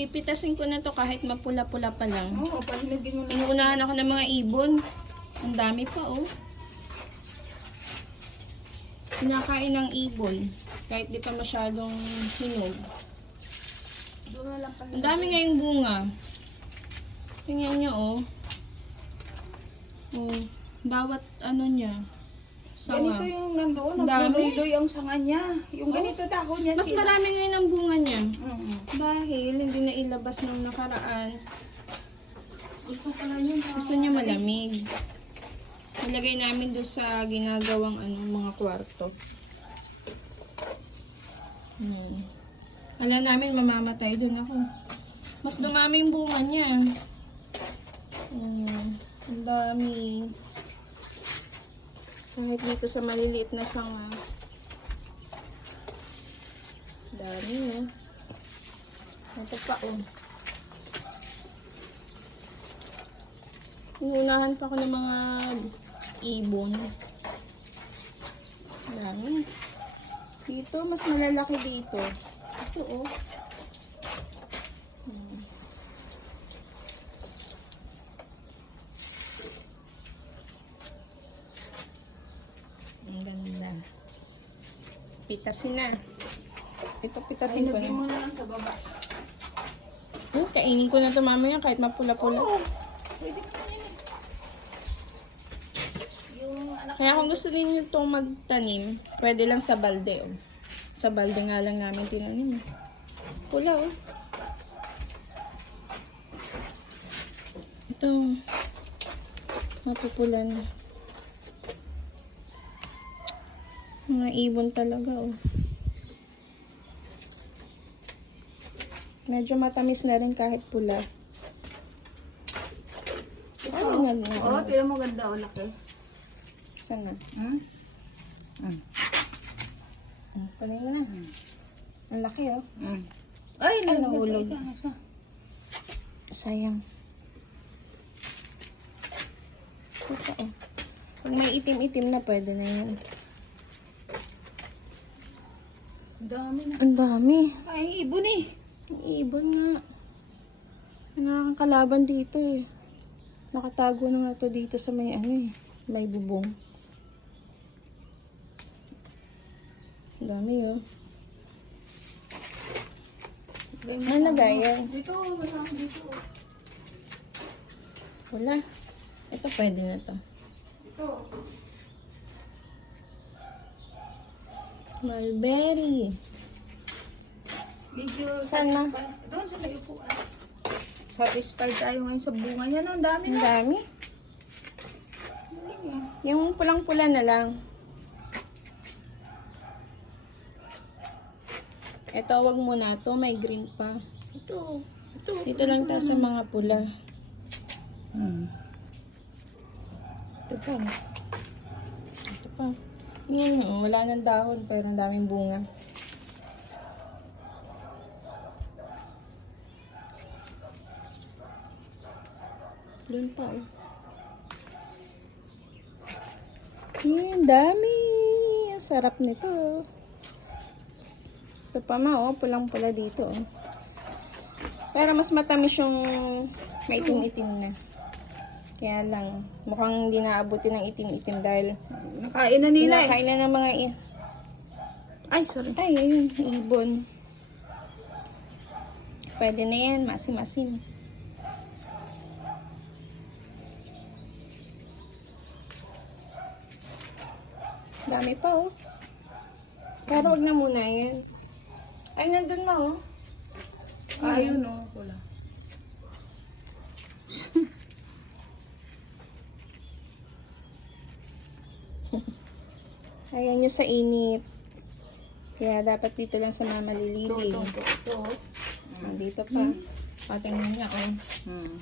Pipitasin ko na to kahit mapula-pula pa lang. Oo, pahinagin mo na. Inuunahan ako ng mga ibon. Ang dami pa oh. Kinakain ng ibon. Kahit di pa masyadong hinog. Doon na lang pahinagin. Ang dami ngayong bunga. Tingnan nyo oh. Oh, bawat ano niya. Ganito Sanga. yung nandoon, Ang dami. nagluloy ang sanga niya. Yung ganito dahon niya Mas sila. marami ngayon ang bunga niya. Mm-mm. Dahil hindi na ilabas nung nakaraan. Gusto pala yun. Gusto niya malamig. Nilagay namin doon sa ginagawang mga kwarto. Wala namin mamamatay doon ako. Mas dumami yung bunga niya. Ang dami. Kahit dito sa maliliit na sanga. Dami oh. Ito pa oh. Inunahan pa ko ng mga ibon. Dami. Dito, mas malalaki dito. Ito oh. Ang ganda. Pitasin na. Ito pitasin ko Pahinagin na. mo na lang sa baba. Kainin ko na ito mamaya kahit mapula-pula. Oo. Pwede ka na yun. Yung anak Kaya kung gusto ninyo itong magtanim, pwede lang sa balde. Oh. Sa balde nga lang namin tinanim. Pula oh. Ito. Mapupula na. Mga ibon talaga oh. Medyo matamis na rin kahit pula. ito. Ano nga na? Oo, tira mo ganda o laki. Sana. Hmm? Panin mo na. Ang laki oh. Ay, nahulog. Sayang. Pusa oh. Pag may itim-itim na pwede na yun. Ang dami na. Ang dami. Ay, ibon eh. Ang ibon nga. May nakakalaban dito eh. Nakatago na nga to dito sa may may bubong. Ang dami oh. Ano gaya? Dito, masama dito. Wala. Ito pwede na to. Ito. Mulberry. Medyo Sana. satisfied. Doon sa may upuan. Satisfied tayo ngayon sa bunga niya. No? Ang dami Ang na. dami. Yung pulang-pula na lang. Ito, wag mo na to. May green pa. Ito. Ito. Dito lang tayo sa mga pula. Ito pa. Ito pa. Yan, oh, wala nang dahon pero ang daming bunga. Doon pa oh. Yan, dami. Ang sarap nito. Ito pa ma oh, pulang-pula dito oh. Pero mas matamis yung may itim-itim na. Kaya lang, mukhang hindi naabutin ng itim-itim dahil Nakain na nila eh. kinakain na ng mga Ay, sorry. ay, ayun, ibon. Pwede na yan, masim-masim. Dami pa oh. Pero wag na muna yan. Ay, nandun na oh. Ayun o. Wala. Ayaw nyo sa init. Kaya dapat dito lang sa mama Ito. lililing. Ito. Dito pa. Patingin niya oh. Hmm.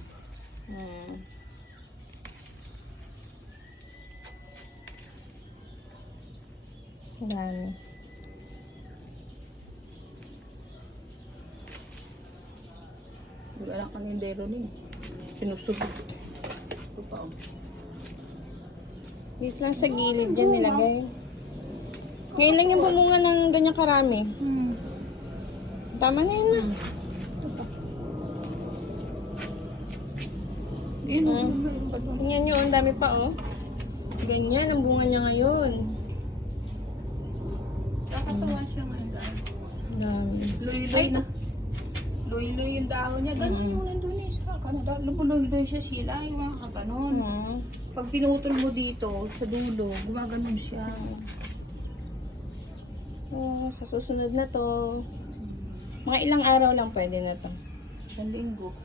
Dami. Nag-alak ka ng dero niya. Sinusubok. Ito pa o. Dito lang sa gilid dyan nilagay. Ngayon lang yung bumunga ng ganyan karami. Tama na yun na. Tingnan nyo, ang dami pa oh. Ganyan ang bunga niya ngayon. Nakatawa siya ngayon. Dami. Luy-luy na. Luy-luy yung dahon niya. Ganyan yung nandun eh. Sa Canada. Luy-luy siya sila. Yung mga kaganon. Pag pinutol mo dito, sa dulo, gumaganon siya. Oh, sa susunod na to. Mga ilang araw lang pwede na to. Sa linggo.